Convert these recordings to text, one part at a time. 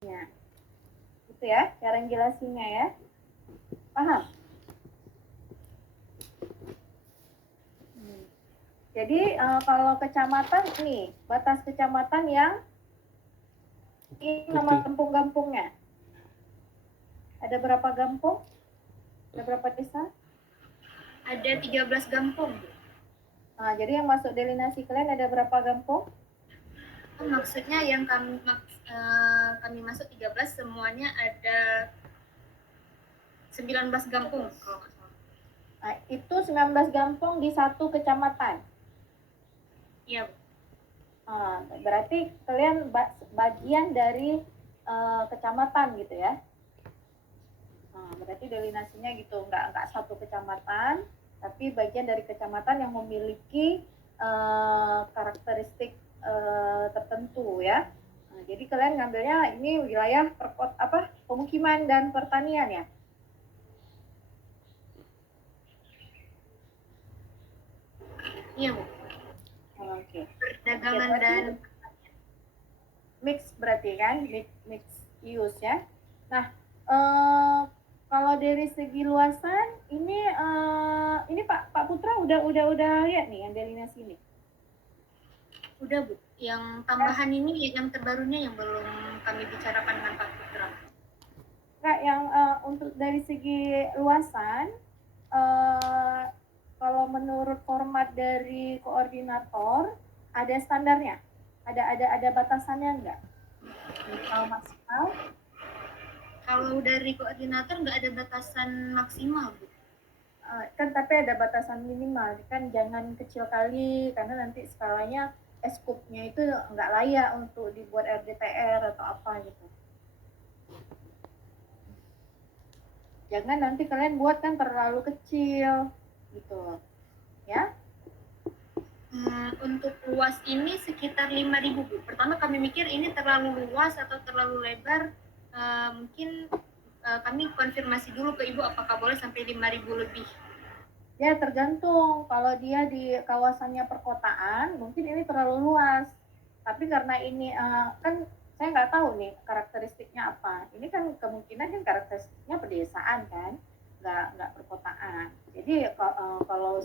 Ya, gitu ya cara jelasinnya ya. Paham? Jadi kalau kecamatan nih, batas kecamatan yang ini nama kampung-kampungnya. Ada berapa kampung? Ada berapa desa? Ada 13 kampung. Nah, jadi yang masuk delinasi kalian ada berapa kampung? Oh, maksudnya yang kami masuk 13 semuanya ada 19 kampung kalau nggak salah. Nah, itu 19 kampung di satu kecamatan. Iya, Bu. Nah, berarti kalian bagian dari kecamatan gitu ya. Nah, berarti delinasinya gitu, nggak satu kecamatan, tapi bagian dari kecamatan yang memiliki karakteristik tertentu ya. Nah, jadi kalian ngambilnya ini wilayah pemukiman dan pertanian ya. Iya, Bu. Oke. Perdagangan dan Mix berarti kan, mix use ya. Nah, kalau dari segi luasan ini Pak Putra udah lihat nih yang delinasi ini. Udah, Bu. Yang tambahan ini yang terbarunya yang belum kami bicarakan dengan Pak Putra. Kak, yang untuk dari segi luasan, kalau menurut format dari koordinator ada standarnya, ada batasannya enggak? Minimal maksimal? Kalau dari koordinator nggak ada batasan maksimal, Bu. Kan tapi ada batasan minimal, kan jangan kecil kali karena nanti skalanya skupnya itu nggak layak untuk dibuat RDTR atau apa gitu. Jangan nanti kalian buat kan terlalu kecil gitu ya. Untuk luas ini sekitar 5.000, Bu. Pertama kami mikir ini terlalu luas atau terlalu lebar. Mungkin kami konfirmasi dulu ke Ibu apakah boleh sampai 5.000 lebih. Ya tergantung, kalau dia di kawasannya perkotaan mungkin ini terlalu luas, tapi karena ini kan saya nggak tahu nih karakteristiknya apa. Ini kan kemungkinan kan karakteristiknya pedesaan kan, nggak perkotaan. Jadi kalau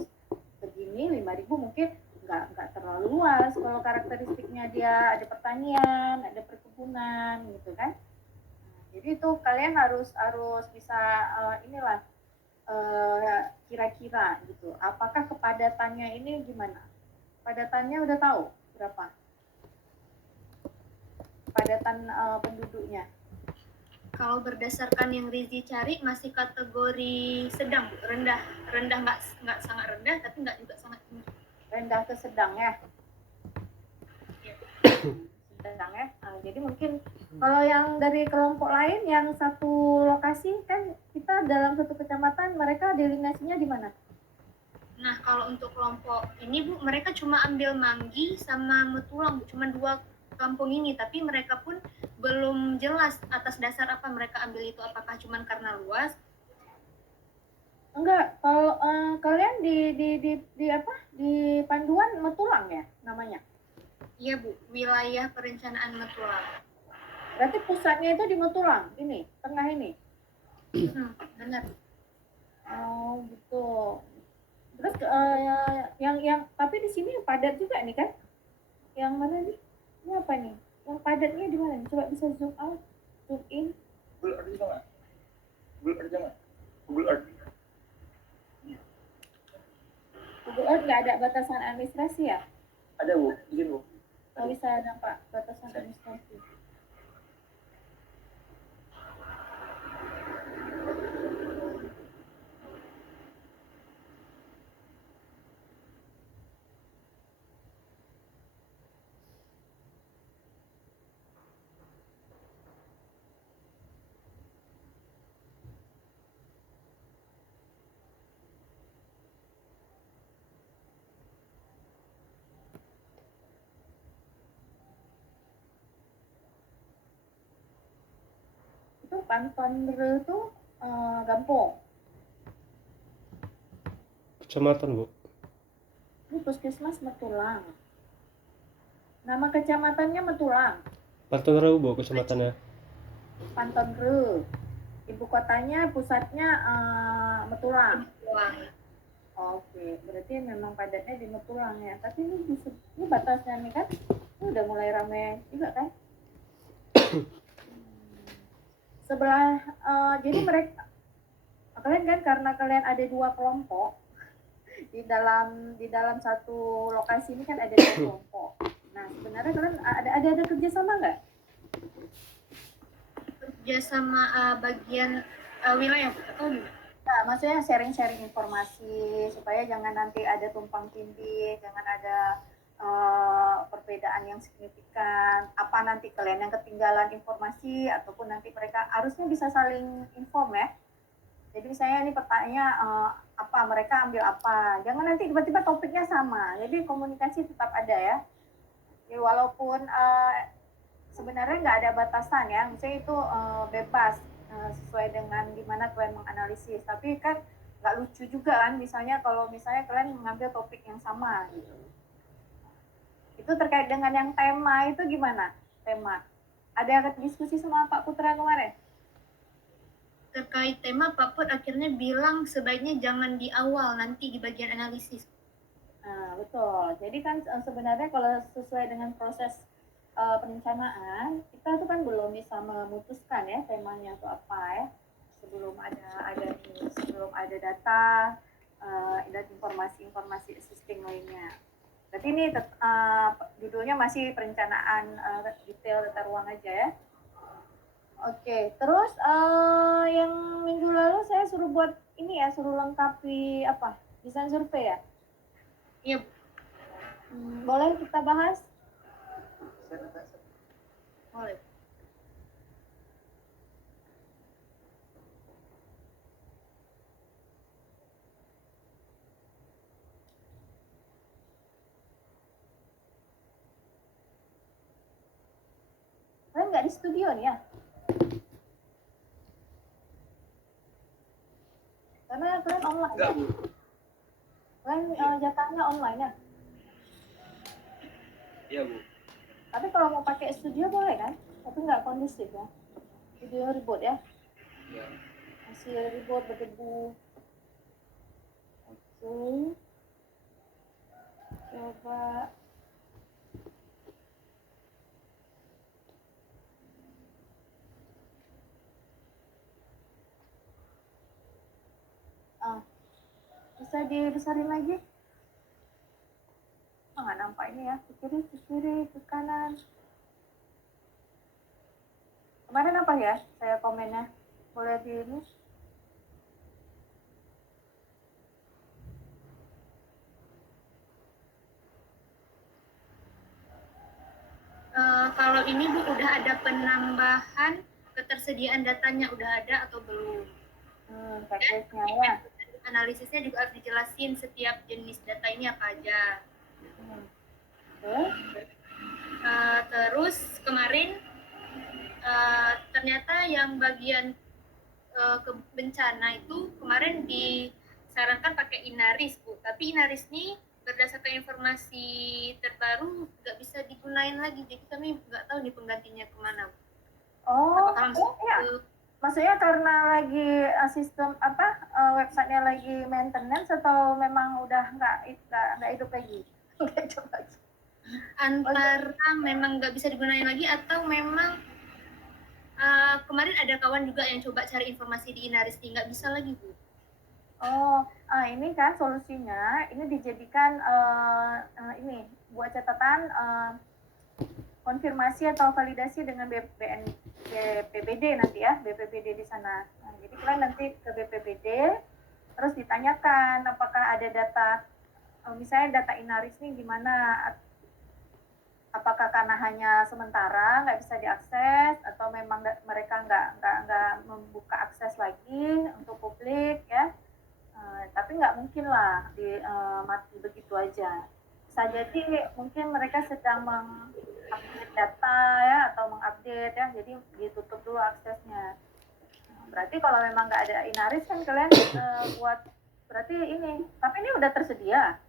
begini 5.000 mungkin nggak terlalu luas. Kalau karakteristiknya dia ada pertanian, ada perkebunan gitu kan. Jadi itu kalian harus harus bisa inilah kira-kira gitu. Apakah kepadatannya ini gimana? Kepadatannya udah tahu berapa? Kepadatan penduduknya. Kalau berdasarkan yang Rizi cari masih kategori sedang, Bu. Rendah nggak sangat rendah tapi nggak juga sangat tinggi. Rendah ke sedang ya. Sedang ya. Nah, jadi mungkin kalau yang dari kelompok lain yang satu lokasi kan kita dalam satu kecamatan mereka delinasinya di mana? Nah, kalau untuk kelompok ini, Bu, mereka cuma ambil Manggi sama Metulang, cuma 2 kampung ini, tapi mereka pun belum jelas atas dasar apa mereka ambil itu, apakah cuma karena luas. Enggak, kalau kalian di panduan Metulang ya namanya. Iya, Bu, wilayah perencanaan Metulang. Berarti pusatnya itu di Metulang, ini, tengah ini. Benar. Oh, gitu. Terus yang tapi di sini padat juga nih kan? Yang mana nih? Ini apa nih? Yang padatnya di mana nih? Coba bisa zoom out, zoom in. Google Earth bisa nggak? Google Earth nggak? Google Earth. Google Earth nggak ada batasan administrasi ya? Ada, Bu, izin, Bu. Oh, bisa ada Pak batasan administrasi. Itu Pantonre itu Gampong. Kecamatan, Bu. Ini puskesmas Metulang. Nama kecamatannya Metulang. Pantonreu, Bu, kecamatannya. Pantonru. Ibu kotanya, pusatnya Metulang. Uang. Oke, berarti memang padatnya di Metulang ya. Tapi ini batasnya nih kan, ini udah mulai ramai juga kan? Sebelah, jadi mereka, kalian kan karena kalian ada 2 kelompok di dalam satu lokasi ini kan ada 2 kelompok. Nah, sebenarnya kalian ada kerjasama nggak? Kerja sama bagian wilayah atau gimana? Nah, maksudnya sharing-sharing informasi supaya jangan nanti ada tumpang tindih, jangan ada perbedaan yang signifikan. Apa nanti kalian yang ketinggalan informasi ataupun nanti mereka harusnya bisa saling inform ya. Jadi saya ini pertanyaannya apa mereka ambil apa. Jangan nanti tiba-tiba topiknya sama. Jadi komunikasi tetap ada ya. Jadi walaupun sebenarnya nggak ada batasan ya, misalnya itu bebas sesuai dengan gimana kalian menganalisis. Tapi kan nggak lucu juga kan, misalnya kalau misalnya kalian mengambil topik yang sama gitu. Itu terkait dengan yang tema itu gimana? Tema. Ada diskusi sama Pak Putra kemarin? Terkait tema, Pak Put akhirnya bilang sebaiknya jangan di awal, nanti di bagian analisis. Nah, betul. Jadi kan sebenarnya kalau sesuai dengan proses perencanaan, kita tuh kan belum bisa memutuskan ya temanya itu apa ya. Sebelum ada data dan informasi-informasi existing lainnya. Berarti ini judulnya masih perencanaan detail tata ruang aja ya. Oke, terus yang minggu lalu saya suruh buat ini ya, suruh lengkapi apa? Desain survei ya? Iya, Boleh kita bahas? boleh. Kalian nggak di studio nih ya? Karena kalian online ya? Kalian jatahnya online ya? Iya, Bu. Tapi kalau mau pakai studio boleh kan? Tapi nggak kondusif ya? Studio ribut ya? Iya. Masih ribut, berdebu. Oke. Coba. Bisa dibesarin lagi? Nggak nampak ini ya. Ke kiri, ke kanan. Kemarin apa ya saya komennya? Boleh di ini? Kalau ini Bu udah ada penambahan ketersediaan datanya, udah ada atau belum? Package-nya ya. Analisisnya juga harus dijelasin setiap jenis data ini apa aja. Terus kemarin ternyata yang bagian bencana itu kemarin disarankan pakai Inaris Bu, tapi Inaris ini berdasarkan informasi terbaru nggak bisa digunain lagi, jadi kami nggak tahu nih penggantinya kemana. Ya. Maksudnya karena lagi sistem websitenya lagi maintenance atau memang udah nggak hidup lagi? Antara memang nggak bisa digunain lagi atau memang kemarin ada kawan juga yang coba cari informasi di Inaris nggak bisa lagi Bu. Ini kan solusinya ini dijadikan ini buat catatan konfirmasi atau validasi dengan BPBD nanti ya, BPBD di sana. Nah, jadi kalian nanti ke BPBD terus ditanyakan apakah ada data, misalnya data Inaris ini gimana, apakah karena hanya sementara nggak bisa diakses atau memang mereka nggak membuka akses lagi untuk publik ya. Tapi nggak mungkin lah mati begitu aja. Bisa jadi mungkin mereka sedang mengupdate data ya atau mengupdate ya, jadi ditutup dulu aksesnya. Berarti kalau memang nggak ada Inaris kan kalian buat berarti ini. Tapi ini udah tersedia.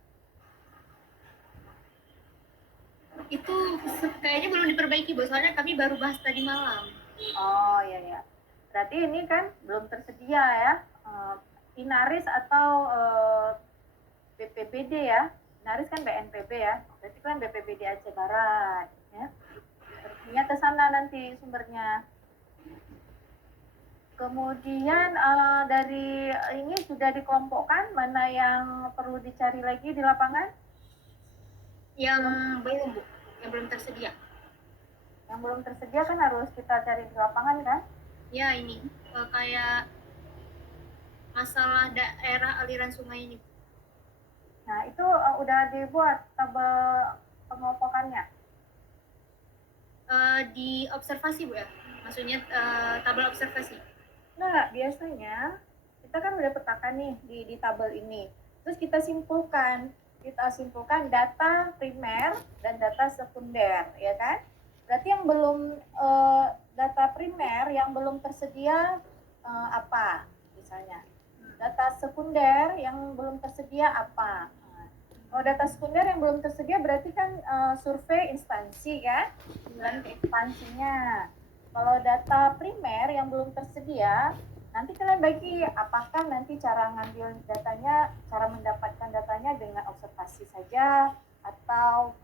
Itu kayaknya belum diperbaiki Bu, soalnya kami baru bahas tadi malam. Oh iya ya. Berarti ini kan belum tersedia ya, Inaris atau BPBD ya. Inaris kan BNPB ya. Berarti kan BPBD Aceh Barat ya. Sepertinya ke sana nanti sumbernya. Kemudian dari ini sudah dikelompokkan mana yang perlu dicari lagi di lapangan? Yang belum Bu, yang belum tersedia. Yang belum tersedia kan harus kita cari di lapangan kan? Ya ini kayak masalah daerah aliran sungai ini. Nah itu udah dibuat tabel pengelompokannya. Di observasi Bu ya, maksudnya tabel observasi. Nah biasanya kita kan udah petakan nih di tabel ini. Terus kita simpulkan data primer dan data sekunder, ya kan? Berarti yang belum data primer yang belum tersedia apa? Misalnya data sekunder yang belum tersedia apa? Kalau data sekunder yang belum tersedia berarti kan survei instansi kan, dan instansinya. Kalau data primer yang belum tersedia, nanti kalian bagi apakah nanti cara ngambil datanya, cara mendapatkan datanya dengan observasi saja, atau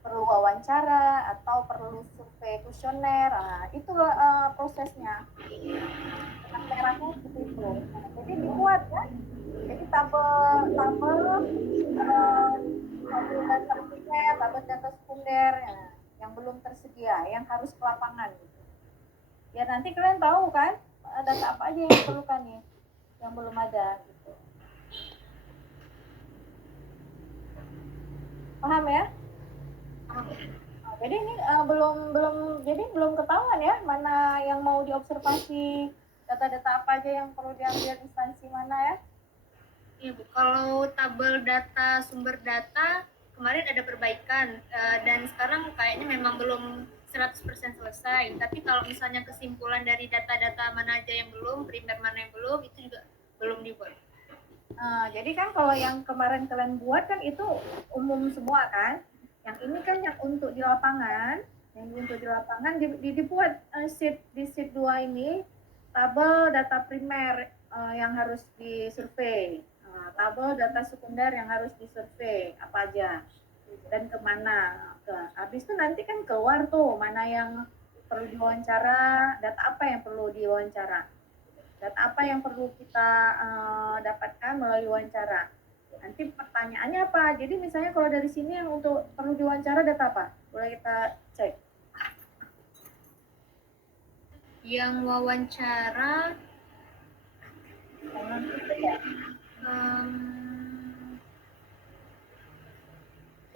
perlu wawancara, atau perlu survei kuesioner. Nah, itu prosesnya. Merahnya seperti itu. Nah, jadi dibuat ya. Jadi tabel data primer, tabel data sekunder yang belum tersedia, yang harus ke lapangan gitu. Ya nanti kalian tahu kan data apa aja yang diperlukan nih, yang belum ada gitu. Paham ya? Paham. Nah, jadi ini belum ketahuan ya mana yang mau diobservasi, data-data apa aja yang perlu diambil instansi mana ya? Iya Bu, kalau tabel data sumber data kemarin ada perbaikan dan sekarang kayaknya memang belum 100% selesai. Tapi kalau misalnya kesimpulan dari data-data mana aja yang belum, primer mana yang belum, itu juga belum dibuat. Nah, jadi kan kalau yang kemarin kalian buat kan itu umum semua kan. Yang ini kan yang untuk di lapangan, dibuat di sheet 2 ini tabel data primer yang harus disurvei. Tabel data sekunder yang harus disurvei apa aja dan kemana. Habis itu nanti kan keluar tuh mana yang perlu diwawancara, data apa yang perlu diwawancara, data apa yang perlu kita dapatkan melalui wawancara. Nanti pertanyaannya apa? Jadi misalnya kalau dari sini yang untuk perlu diwawancara data apa? Boleh kita cek. Yang wawancara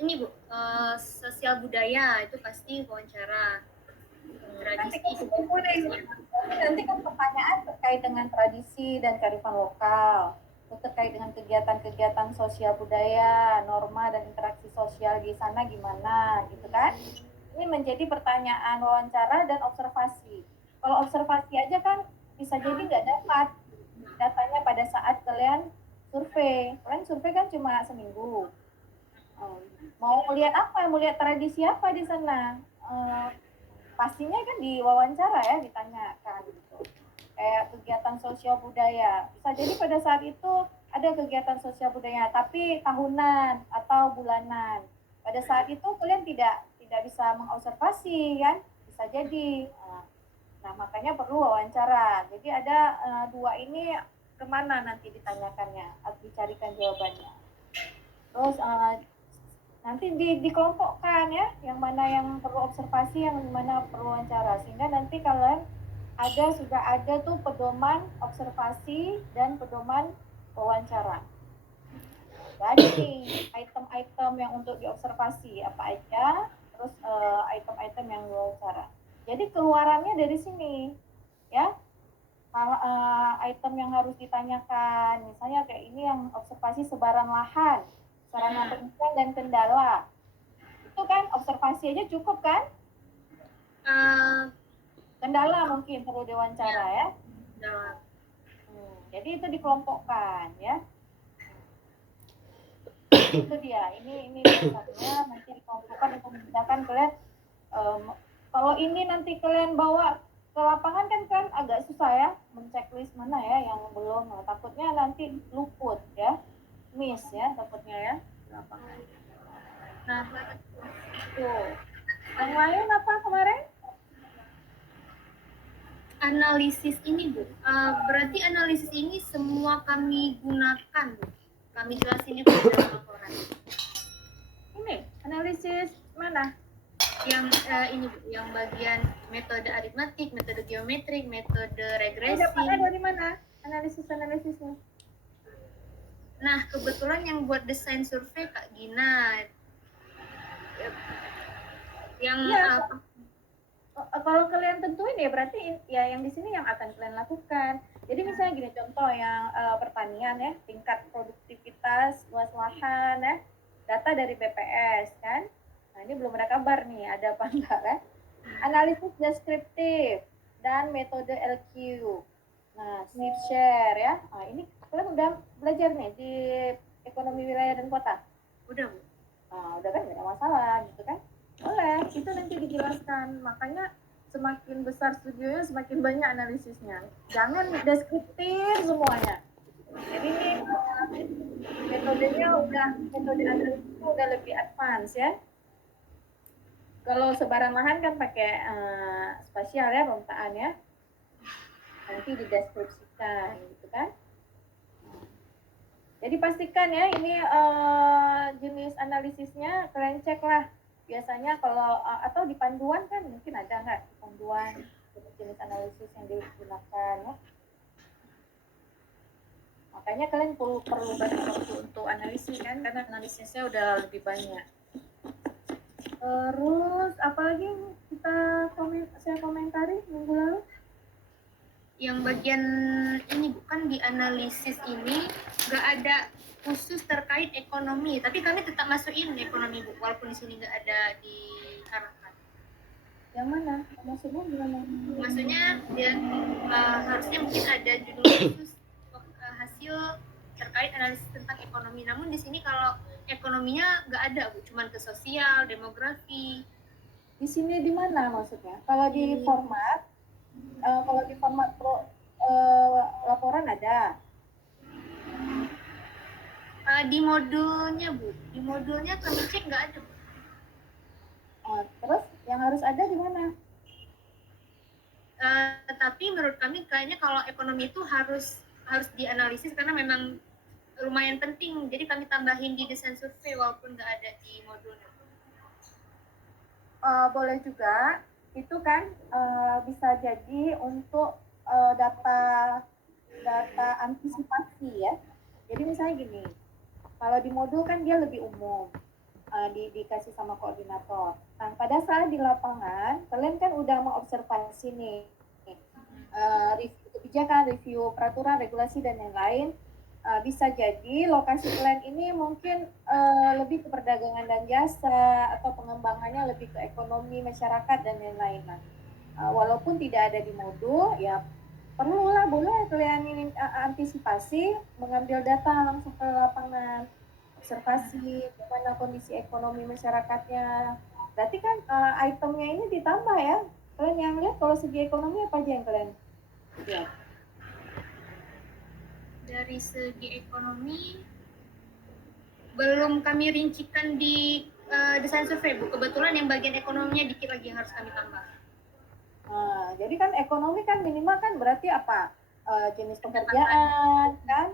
ini Bu, sosial budaya itu pasti wawancara. Nanti kan nanti kan pertanyaan terkait dengan tradisi dan kearifan lokal, terkait dengan kegiatan-kegiatan sosial budaya, norma dan interaksi sosial di sana gimana, gitu kan? Ini menjadi pertanyaan wawancara dan observasi. Kalau observasi aja kan bisa jadi nggak dapat datanya pada saat kalian survei. Kalian survei kan cuma seminggu. Mau lihat apa? Mau lihat tradisi apa di sana? Pastinya kan di wawancara ya ditanyakan gitu. Kayak kegiatan sosial budaya. Bisa jadi pada saat itu ada kegiatan sosial budaya tapi tahunan atau bulanan. Pada saat itu kalian tidak bisa mengobservasi kan? Bisa jadi. Nah, makanya perlu wawancara. Jadi ada dua ini kemana nanti ditanyakannya, atau dicarikan jawabannya. Terus nanti dikelompokkan ya, yang mana yang perlu observasi, yang mana perlu wawancara, sehingga nanti kalian sudah ada tuh pedoman observasi dan pedoman wawancara. Jadi item-item yang untuk diobservasi apa aja, terus item-item yang diwawancara. Jadi keluarannya dari sini ya. Item yang harus ditanyakan, misalnya kayak ini yang observasi sebaran lahan, sarana perizinan dan kendala. Itu kan observasi aja cukup kan? Kendala mungkin perlu diwawancara ya. Jadi itu dikelompokkan ya. Itu dia. Ini dasarnya nanti dikelompokkan untuk memudahkan kalian. Kalau ini nanti kalian bawa ke lapangan kan agak susah ya menceklis mana ya yang belum. Nah, takutnya nanti luput ya, miss ya takutnya ya di lapangan. Nah, tuh. Yang lain apa kemarin? Analisis ini Bu, berarti analisis ini semua kami gunakan Bu. Kami jelasin juga dalam laporan. Ini analisis mana? Yang ini Bu, yang bagian metode aritmatik, metode geometrik, metode regresi. Dapatnya dari mana analisisnya? Nah, kebetulan yang buat desain survei Kak Gina. Yang ya, kalau kalian tentuin ya berarti ya yang di sini yang akan kalian lakukan. Jadi misalnya gini contoh yang pertanian ya, tingkat produktivitas, luas lahan ya, data dari BPS kan. Nah ini belum ada kabar nih ada apa enggak kan? Analisis deskriptif dan metode LQ. Nah shift share ya. Nah ini kalian udah belajar nih di ekonomi wilayah dan kota. Udah Bu. Nah udah kan nggak masalah gitu kan? Boleh, itu nanti dijelaskan. Makanya semakin besar studionya semakin banyak analisisnya. Jangan deskriptif semuanya. Jadi ini metode analisisnya udah lebih advance ya. Kalau sebaran lahan kan pakai spasial ya, pemetaan ya. Nanti dideskripsikan gitu kan. Jadi pastikan ya ini jenis analisisnya kalian cek lah. Biasanya kalau atau di panduan kan mungkin ada nggak panduan jenis analisis yang digunakan ya. Makanya kalian perlu banyak waktu untuk analisis kan karena analisisnya udah lebih banyak. Terus apalagi saya komentari minggu lalu? Yang bagian ini bukan di analisis ini nggak ada khusus terkait ekonomi, tapi kami tetap masukin ekonomi Bu, walaupun di sini nggak ada diarahkan. Yang mana? Maksudnya gimana? Maksudnya dia harusnya mungkin ada judul khusus hasil terkait analisis tentang ekonomi. Namun di sini kalau ekonominya nggak ada Bu, cuman ke sosial, demografi. Di sini di mana maksudnya? Kalau di format laporan ada. Di modulnya Bu, di modulnya kami cek nggak ada Bu. Terus yang harus ada di mana? Tapi menurut kami kayaknya kalau ekonomi itu harus dianalisis karena memang lumayan penting. Jadi kami tambahin di desain survei walaupun nggak ada di modulnya. Boleh juga. Itu kan bisa jadi untuk data antisipasi ya. Jadi misalnya gini, kalau di modul kan dia lebih umum. Dikasih sama koordinator. Nah, pada saat di lapangan, kalian kan udah mengobservasi nih, review kebijakan, review peraturan, regulasi, dan yang lain. Bisa jadi lokasi kalian ini mungkin lebih ke perdagangan dan jasa, atau pengembangannya lebih ke ekonomi, masyarakat, dan yang lain. Nah, walaupun tidak ada di modul, ya perlulah boleh kalian ini antisipasi, mengambil data langsung ke lapangan, observasi bagaimana kondisi ekonomi masyarakatnya. Berarti kan itemnya ini ditambah ya. Kalian yang lihat kalau segi ekonomi apa aja yang kalian lihat? Dari segi ekonomi belum kami rincikan di desain survei Bu. Kebetulan yang bagian ekonominya dikit lagi yang harus kami tambah. Jadi kan ekonomi kan minimal kan berarti apa? Jenis pekerjaan kan,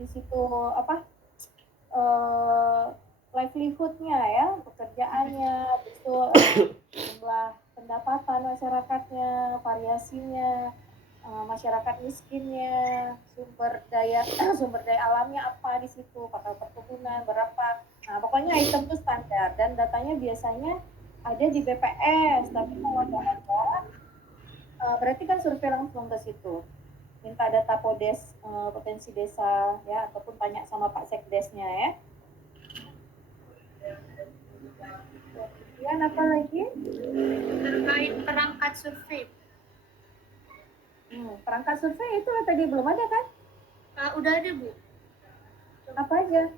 di situ apa? Livelihood-nya ya, pekerjaannya, betul, jumlah pendapatan masyarakatnya, variasinya, masyarakat miskinnya, sumber daya alamnya apa di situ, apakah perkebunan berapa. Nah, pokoknya item itu standar dan datanya biasanya ada di BPS, tapi kalau nggak ada, berarti kan survei langsung ke situ. Minta data podes potensi desa ya, ataupun tanya sama Pak Sekdesnya ya. Kemudian apa lagi? Terkait perangkat survei. Perangkat survei itu tadi belum ada kan? Udah ada Bu. Apa aja?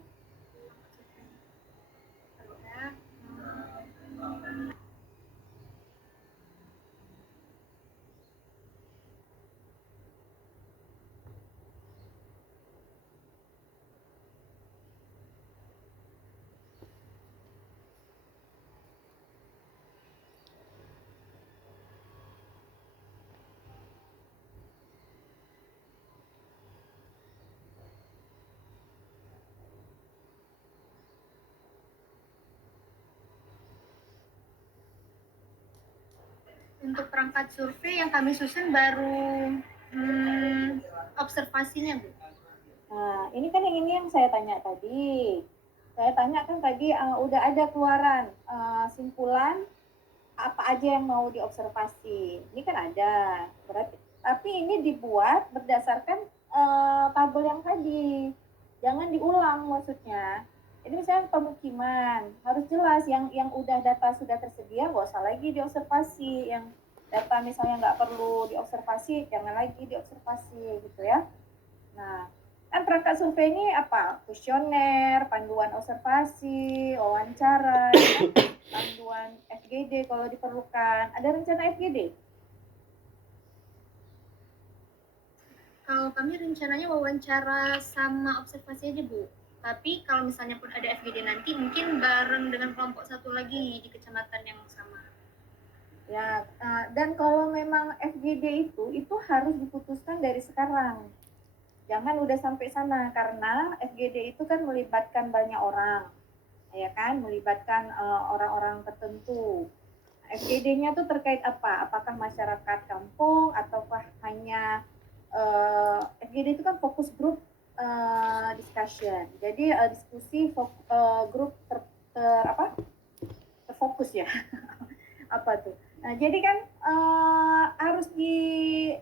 Untuk perangkat survei yang kami susun baru observasinya, Bu. Nah, ini yang saya tanya tadi. Saya tanya kan tadi udah ada keluaran simpulan apa aja yang mau diobservasi. Ini kan ada. Berarti tapi ini dibuat berdasarkan tabel yang tadi. Jangan diulang maksudnya. Jadi misalnya pemukiman harus jelas yang udah data sudah tersedia nggak usah lagi diobservasi. Yang data misalnya nggak perlu diobservasi jangan lagi diobservasi gitu ya. Nah, kan perangkat survei ini apa? Kuesioner, panduan observasi, wawancara, ya, panduan FGD kalau diperlukan. Ada rencana FGD? Kalau kami rencananya wawancara sama observasi aja, Bu. Tapi kalau misalnya pun ada FGD nanti, mungkin bareng dengan kelompok satu lagi di kecamatan yang sama. Ya, dan kalau memang FGD itu harus diputuskan dari sekarang. Jangan udah sampai sana karena FGD itu kan melibatkan banyak orang, ya kan, melibatkan orang-orang tertentu. FGD-nya tuh terkait apa? Apakah masyarakat kampung ataukah hanya FGD itu kan fokus group discussion. Jadi diskusi grup terfokus ya. Apa tuh? Nah, jadi kan harus di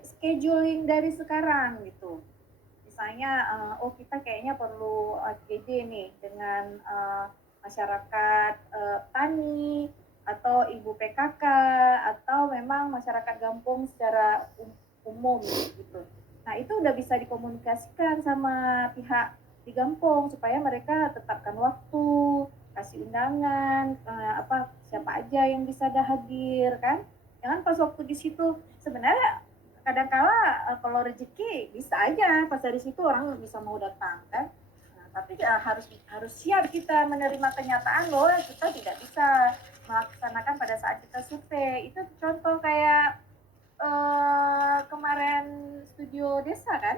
scheduling dari sekarang gitu. Misalnya, oh kita kayaknya perlu FGD nih dengan masyarakat tani atau ibu PKK atau memang masyarakat kampung secara umum gitu. Nah itu udah bisa dikomunikasikan sama pihak di kampung supaya mereka tetapkan waktu, kasih undangan, siapa aja yang bisa hadir kan. Jangan pas waktu di situ sebenarnya kadang-kala kalau rezeki bisa aja pas dari situ orang bisa mau datang kan. Nah, tapi harus siap kita menerima kenyataan bahwa kita tidak bisa melaksanakan pada saat kita survei. Itu contoh kayak kemarin studio desa kan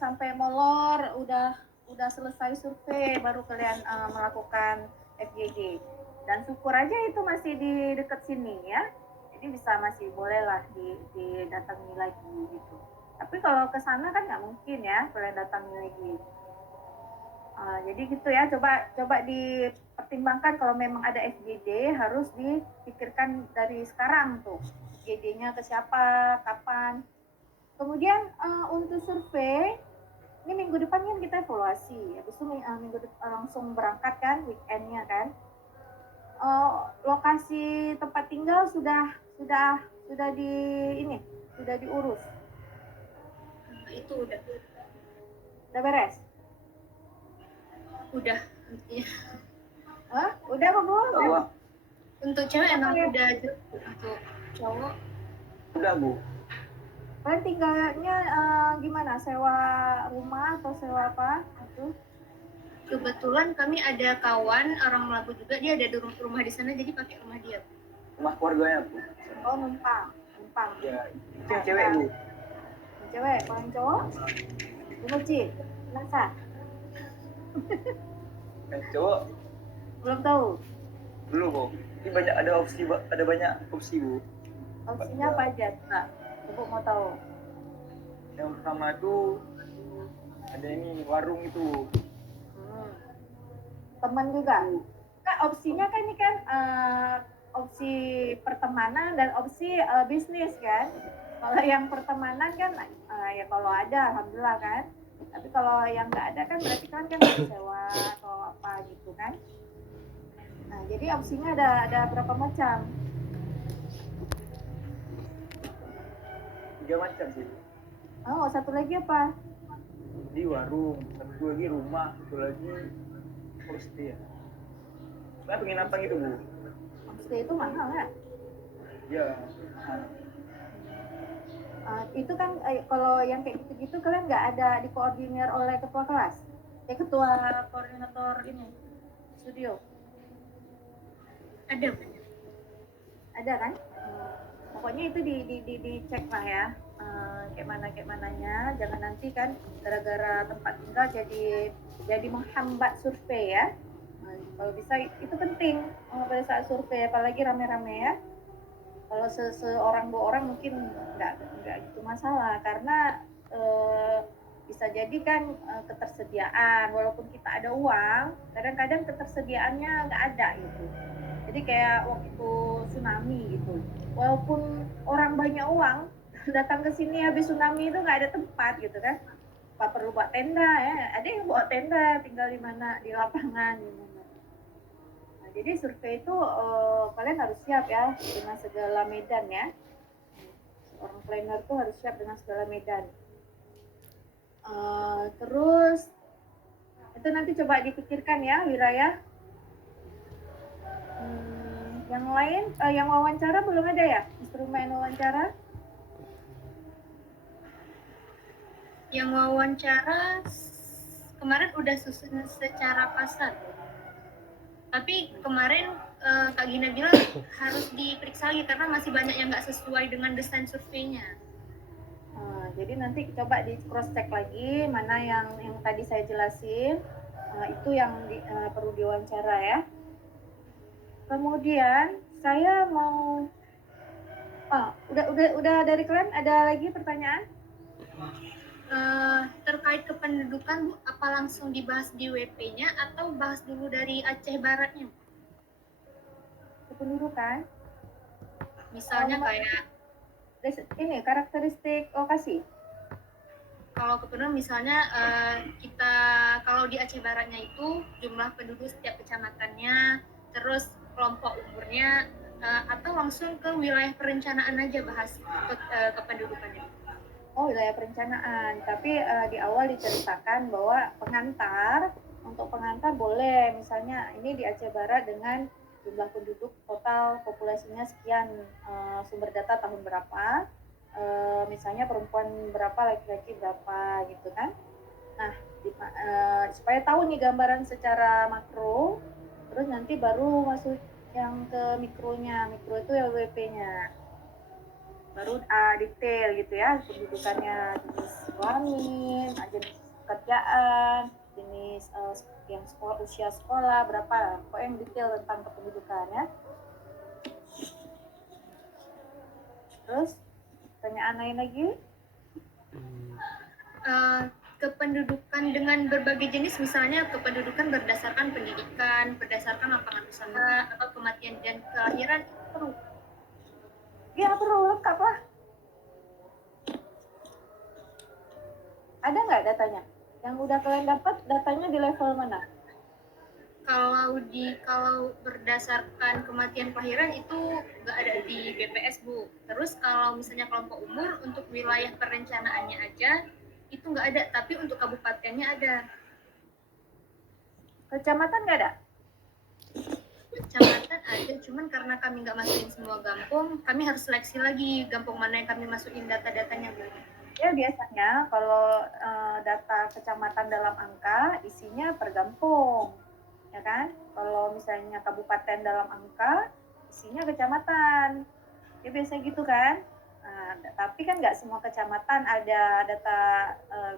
sampai molor udah selesai survei baru kalian melakukan FGD dan syukur aja itu masih di dekat sini ya, jadi bisa masih bolehlah didatangi lagi gitu. Tapi kalau ke sana kan nggak mungkin ya kalian datangi lagi. Jadi gitu ya, coba dipertimbangkan kalau memang ada FGD harus dipikirkan dari sekarang tuh FGD-nya ke siapa, kapan. Kemudian untuk survei ini minggu depan kan kita evaluasi, habis itu minggu depan langsung berangkat kan weekendnya kan. Lokasi tempat tinggal sudah di ini sudah diurus, Itu udah beres. udah. Udah kok Bu? Untuk cewek emang ya? udah, untuk cowok Udah Bu. Kalian tinggalnya gimana? Sewa rumah atau sewa apa? Itu? kebetulan kami ada kawan orang Melabu juga, dia ada di rumah di sana, jadi pakai rumah dia. Rumah keluarganya Bu. Oh numpang. Ya, itu yang cewek Bu. Yang cewek, kalau yang cowok? Dimuji, nasa? Yang cowok Belum tahu. dulu Bu. Ini ada banyak opsi Bu. Opsinya apa aja? Nah, Ibu mau tahu. Yang pertama tuh ada ini warung itu. Teman juga. Kak, opsinya kan ini kan opsi pertemanan dan opsi bisnis kan. Kalau yang pertemanan kan ya kalau ada alhamdulillah kan. Tapi kalau yang nggak ada kan berarti kan harus sewa atau apa gitu kan. Nah, jadi opsinya ada berapa macam? 3 macam sih. Oh, satu lagi apa? Di warung, satu lagi rumah, satu lagi homestay ya. Saya penginapan gitu Bu. Homestay itu mahal ya? Ya. Itu kan kalau yang kayak gitu-gitu kalian nggak ada dikoordinir oleh ketua kelas? Ketua koordinator ini studio? Ada kan? Pokoknya itu dicek lah ya, kayak mananya, jangan nanti kan gara-gara tempat tinggal jadi menghambat survei ya. Kalau bisa itu penting pada saat survei apalagi rame-rame ya. Kalau seorang dua orang mungkin nggak gitu masalah, karena bisa jadi kan ketersediaan, walaupun kita ada uang, kadang-kadang ketersediaannya nggak ada gitu. Jadi kayak waktu tsunami gitu, walaupun orang banyak uang, datang ke sini habis tsunami itu nggak ada tempat gitu kan. Apa perlu buat tenda ya? Ada yang bawa tenda, tinggal di mana, di lapangan gimana. Nah, jadi survei itu kalian harus siap ya dengan segala medan ya. Seorang planner tuh harus siap dengan segala medan. Terus itu nanti coba dipikirkan ya, Wira ya. Yang lain, yang wawancara belum ada ya? Instrumen wawancara? Yang wawancara kemarin udah susun secara pasar. Tapi kemarin Kak Gina bilang harus diperiksa lagi karena masih banyak yang nggak sesuai dengan desain surveinya. Jadi nanti coba di cross check lagi mana yang tadi saya jelasin, itu yang perlu diwawancara ya. Kemudian saya mau udah dari kalian ada lagi pertanyaan? Terkait kependudukan Bu, apa langsung dibahas di WP-nya atau bahas dulu dari Aceh Baratnya? Kependudukan? Misalnya kayak ini karakteristik lokasi. Kalau kependudukan misalnya kita kalau di Aceh Baratnya itu jumlah penduduk setiap kecamatannya, terus kelompok umurnya, atau langsung ke wilayah perencanaan aja bahas kependudukannya. Oh, wilayah perencanaan. Tapi di awal diceritakan bahwa untuk pengantar boleh, misalnya ini di Aceh Barat dengan jumlah penduduk total populasinya sekian, sumber data tahun berapa, misalnya perempuan berapa, laki-laki berapa gitu kan. Nah, supaya tahu nih gambaran secara makro, terus nanti baru masuk yang ke mikronya. Mikro itu ya WP-nya. Baru detail gitu ya, pendudukannya, jenis kelamin, jenis kerjaan, jenis yang usia sekolah berapa, pokoknya yang detail tentang kependudukannya. Terus pertanyaan lain lagi? Kependudukan dengan berbagai jenis, misalnya kependudukan berdasarkan pendidikan, berdasarkan lapangan usaha, atau kematian dan kelahiran, perlu? Ya perlu, lengkap lah. Ada nggak datanya? Yang udah kalian dapat, datanya di level mana? Kalau berdasarkan kematian kelahiran itu nggak ada di BPS Bu. Terus kalau misalnya kelompok umur untuk wilayah perencanaannya aja itu nggak ada, tapi untuk kabupatennya ada. Kecamatan nggak ada? Kecamatan ada, cuman karena kami nggak masukin semua gampung, kami harus seleksi lagi gampung mana yang kami masukin data-datanya Bu. Ya biasanya kalau data kecamatan dalam angka isinya per gampung, ya kan? Kalau misalnya kabupaten dalam angka isinya kecamatan, ya biasa gitu kan? Tapi kan nggak semua kecamatan ada data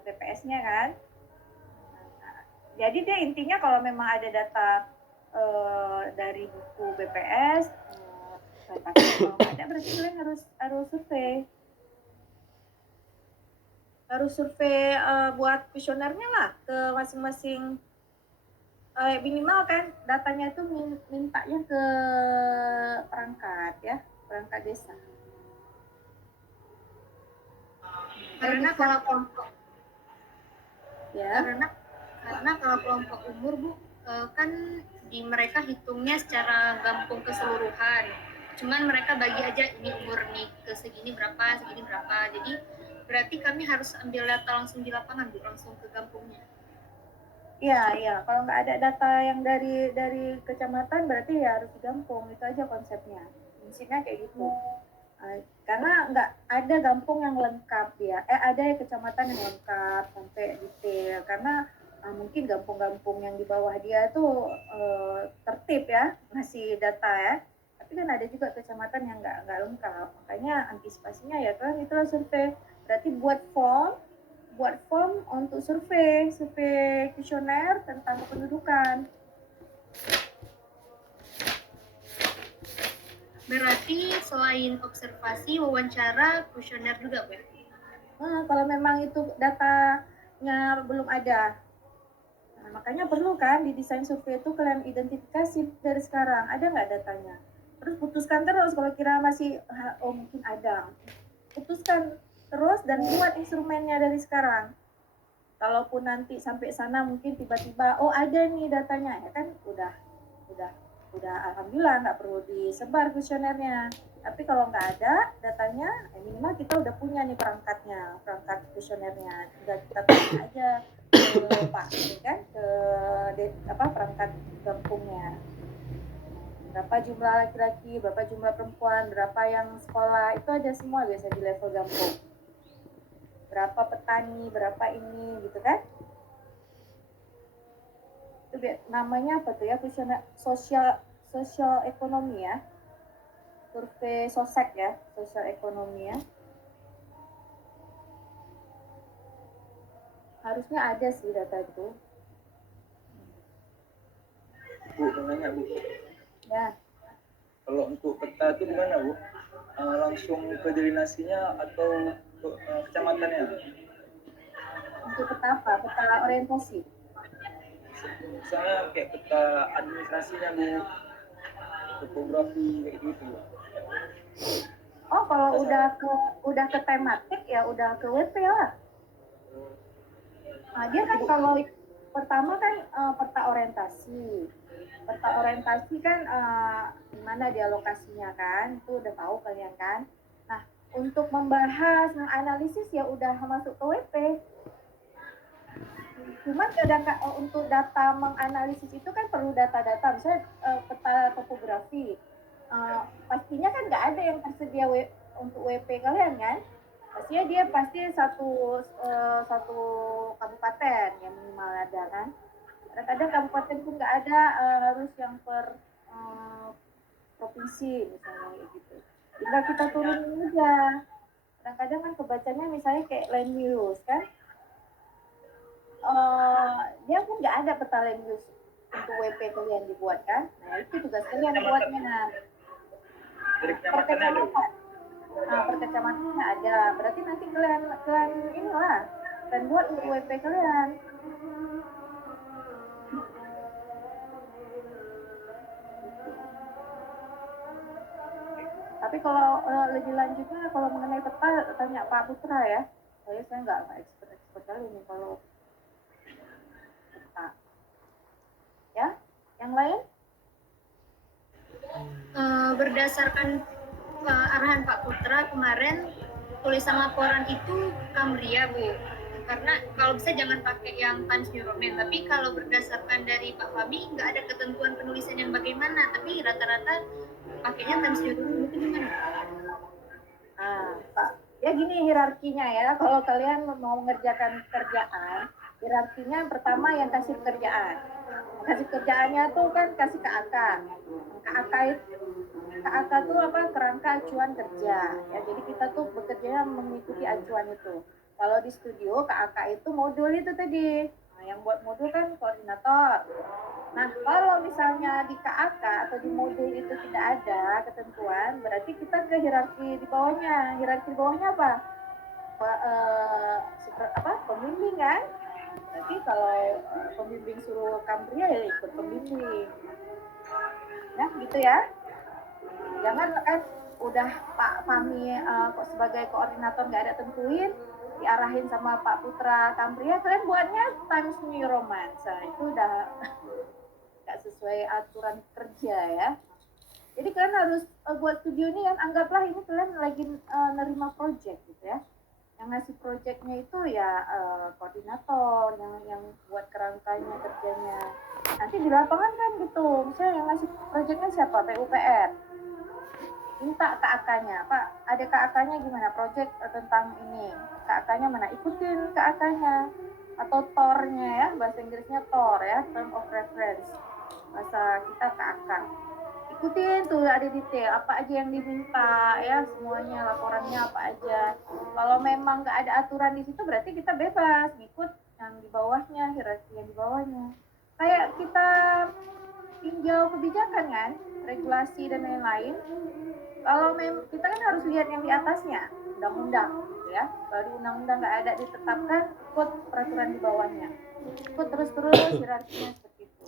BPS-nya kan? Jadi dia intinya kalau memang ada data dari buku BPS, kalau ada berarti kalian harus survei. Harus survei buat kuesionernya lah ke masing-masing, minimal kan datanya itu mintanya ke perangkat ya, perangkat desa. Karena kalau kelompok ya. Karena kalau kelompok umur Bu, kan di mereka hitungnya secara gampung keseluruhan. Cuman mereka bagi aja ini umur nih ke segini berapa. Jadi berarti kami harus ambil data langsung di lapangan Bu, langsung ke gampungnya. Iya. Kalau nggak ada data yang dari kecamatan berarti ya harus di gampung. Itu aja konsepnya. Prinsipnya kayak gitu. Karena nggak ada gampung yang lengkap ya. Ada kecamatan yang lengkap sampai detail. Karena mungkin gampung-gampung yang di bawah dia tuh tertib ya, ngasih data ya. Tapi kan ada juga kecamatan yang nggak lengkap. Makanya antisipasinya ya kan itulah survei. Berarti buat form untuk survei kuesioner tentang kependudukan. Berarti selain observasi, wawancara, kuesioner juga, Bu? Nah, kalau memang itu datanya belum ada, nah, makanya perlu kan di desain survei itu kalian identifikasi dari sekarang, ada nggak datanya. Terus putuskan terus kalau kira masih, oh mungkin ada. Putuskan terus dan buat instrumennya dari sekarang. Kalaupun nanti sampai sana mungkin tiba-tiba, oh ada nih datanya, ya kan udah udah alhamdulillah nggak perlu disebar kuesionernya. Tapi kalau nggak ada datanya, minimal kita udah punya nih perangkat kuesionernya. Tinggal kita tanya aja ke Pak ini kan, ke perangkat kampungnya. Berapa jumlah laki-laki, berapa jumlah perempuan, berapa yang sekolah, itu ada semua biasa di level kampung. Berapa petani, berapa ini gitu kan. Itu namanya apa tuh ya, kuesioner sosial ekonomi ya, survei sosek ya, sosial ekonomi ya. Harusnya ada sih data itu. Bu, mau nanya Bu, Ya, kalau untuk peta itu gimana Bu? Langsung ke dilinasinya atau ke kecamatannya? untuk peta apa? Peta orientasi. Misalnya kayak peta administrasinya Bu, topografi kayak gitu Bu. Oh, kalau udah ke tematik ya udah ke WP lah. Nah, dia kan kalau pertama kan peta orientasi. Peta orientasi kan di mana dia lokasinya kan, itu udah tahu kalian kan. Nah, untuk membahas, menganalisis ya udah masuk ke WP. Cuman kadang untuk data menganalisis itu kan perlu data-data, misalnya peta topografi. Pastinya kan nggak ada yang tersedia untuk WP kalian kan? Pastinya dia pasti satu kabupaten yang minimal ada kan. Kadang-kadang kabupaten pun nggak ada, harus yang per provinsi misalnya kayak gitu. Tinggal kita turunin aja. Kadang-kadang kan kebacanya misalnya kayak land use kan, dia pun nggak ada peta land use untuk WP kalian dibuat kan. Nah itu tugas kalian buatnya. Dari Per kecamatannya ada Bu. kecamatan. Nah, per kecamatannya ada. Berarti nanti kalian inilah, kalian buat untuk WP kalian. Tapi kalau lebih lanjutnya, kalau mengenai peta, tanya Pak Putra ya. Saya nggak expert kali nih kalau peta. Ya, yang lain? Berdasarkan arahan Pak Putra kemarin, tulisan laporan itu Cambria Bu, karena kalau bisa jangan pakai yang Times New Roman, tapi kalau berdasarkan dari Pak Fami nggak ada ketentuan penulisan yang bagaimana, tapi rata-rata pakainya Times New Roman. Itu gimana? Pak, ya gini hierarkinya ya, kalau kalian mau mengerjakan kerjaan, hierarkinya yang pertama yang kasih kerjaan. Kasih kerjaannya tuh kan kasih KAK. KAK itu apa? Kerangka acuan kerja. Ya, jadi kita tuh bekerjanya mengikuti acuan itu. Kalau di studio KAK itu modul itu tadi. Nah, yang buat modul kan koordinator. Nah, kalau misalnya di KAK atau di modul itu tidak ada ketentuan, berarti kita ke hierarki di bawahnya. Hierarki di bawahnya apa? Pembimbing kan? Nanti kalau pembimbing suruh Cambria ya ikut pembimbing. Nah, gitu ya. Jangan kan udah Pak Fami sebagai koordinator nggak ada tentuin, diarahin sama Pak Putra Cambria, kalian buatnya Times New Roman. Nah, itu udah nggak sesuai aturan kerja ya. Jadi kalian harus buat studio ini, kan anggaplah ini kalian lagi nerima project gitu ya. Yang ngasih projectnya itu ya koordinator, yang buat kerangkanya kerjanya. Nanti di lapangan kan gitu, misalnya yang ngasih projectnya siapa? PUPR. Minta KAK-nya, Pak, ada KAK-nya gimana? Project tentang ini, KAK-nya mana? Ikutin KAK-nya. Atau TOR-nya ya, bahasa Inggrisnya TOR ya, Term of Reference. Bahasa kita KAK. Ikutin tuh, ada detail apa aja yang diminta ya, semuanya laporannya apa aja. Kalau memang nggak ada aturan di situ berarti kita bebas ngikut yang di bawahnya, hierarki yang di bawahnya. Kayak kita tinjau kebijakan kan, regulasi dan lain-lain. Kalau kita kan harus lihat yang di atasnya, undang-undang, gitu ya. Kalau di undang-undang nggak ada ditetapkan, ikut peraturan di bawahnya, ikut terus-terus hierarkinya seperti itu.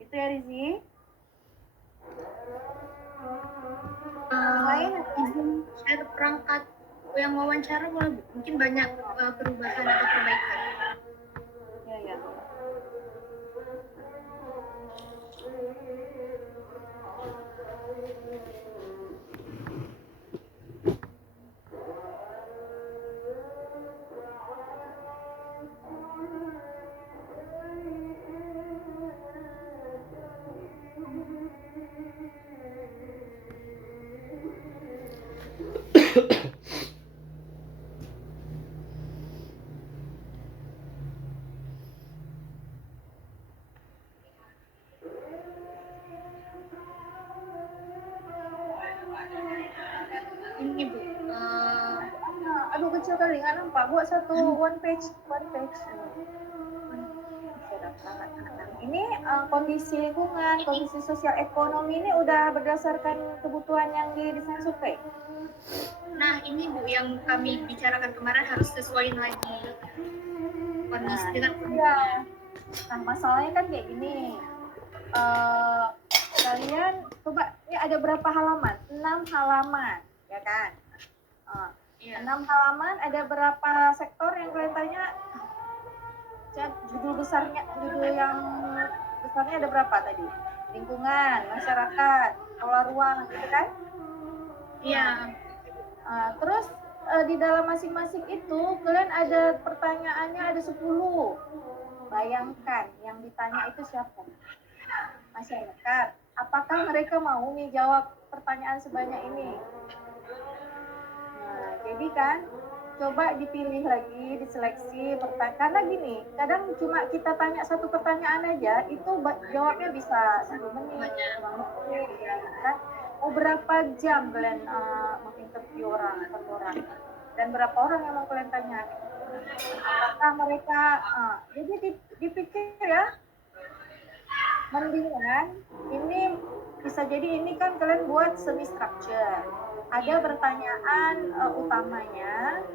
Itu ya Rizi. Lain izin share perangkat yang wawancara boleh Bu? Mungkin banyak perubahan atau perbaikan. ya ya. Ini Bu, Aduh kecil kali nggak nampak. Buat satu one page. Ini kondisi lingkungan, kondisi sosial ekonomi ini udah berdasarkan kebutuhan yang di desain survei. nah ini Bu yang kami bicarakan kemarin harus sesuaiin lagi kondisi dengan Iya. Nah masalahnya kan kayak gini. Kalian coba ini ada berapa halaman? 6 halaman, ya kan? Iya. 6 halaman ada berapa sektor yang kalian tanya? Judul yang besarnya ada berapa tadi? Lingkungan, masyarakat, pola ruang, gitu kan? Iya. Terus di dalam masing-masing itu kalian ada pertanyaannya ada 10. Bayangkan yang ditanya itu siapa? Masyarakat. Apakah mereka mau nih jawab pertanyaan sebanyak ini? Nah, jadi kan coba dipilih lagi, diseleksi pertanyaan. Karena gini, kadang cuma kita tanya satu pertanyaan aja, itu jawabnya bisa 1 menit, ya kan? Mau berapa jam kalian menginterview satu orang? Dan berapa orang yang mau kalian tanya? Apakah mereka, jadi dipikir ya, mendingan ini bisa jadi ini kan kalian buat semi structure. Ada pertanyaan utamanya,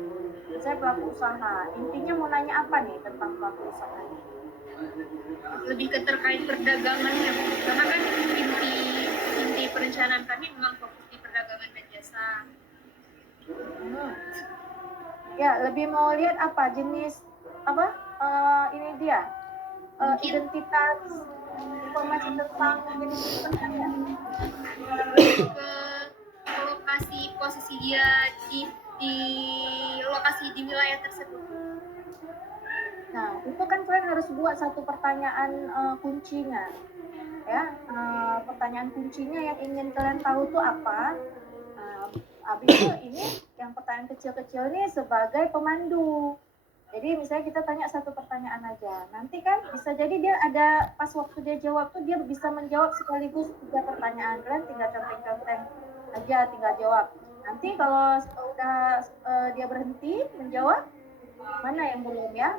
saya pelaku usaha. Intinya mau nanya apa nih tentang pelaku usaha? Lebih ke terkait perdagangannya, karena kan inti perencanaan kami memang fokus di perdagangan dan jasa. Ya, lebih mau lihat apa jenis apa? Ini dia identitas informasi tentang jenis pekerjaannya. Ke lokasi posisi dia di lokasi di wilayah tersebut. Nah, itu kan kalian harus buat satu pertanyaan kuncinya, ya. Pertanyaan kuncinya yang ingin kalian tahu tuh apa? Habis itu ini yang pertanyaan kecil-kecil ini sebagai pemandu. Jadi misalnya kita tanya satu pertanyaan aja, nanti kan bisa jadi dia ada pas waktu dia jawab tuh dia bisa menjawab sekaligus 3 pertanyaan. Kalian tinggal conteng-conteng aja, tinggal jawab. Nanti kalau udah dia berhenti menjawab, mana yang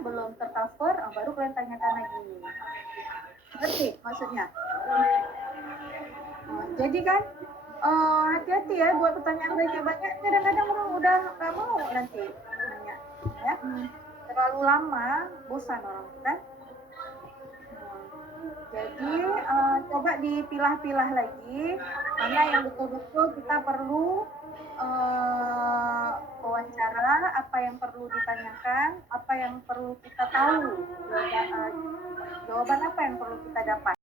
belum tercover, baru kalian tanyakan lagi. Ngerti maksudnya? Jadi kan hati-hati ya buat pertanyaan banyak. Kadang-kadang orang udah nggak mau nanti nanya, ya. Terlalu lama, bosan orang kan. Jadi coba dipilah-pilah lagi mana yang betul-betul kita perlu wawancara, apa yang perlu ditanyakan, apa yang perlu kita tahu, jawaban apa yang perlu kita dapat.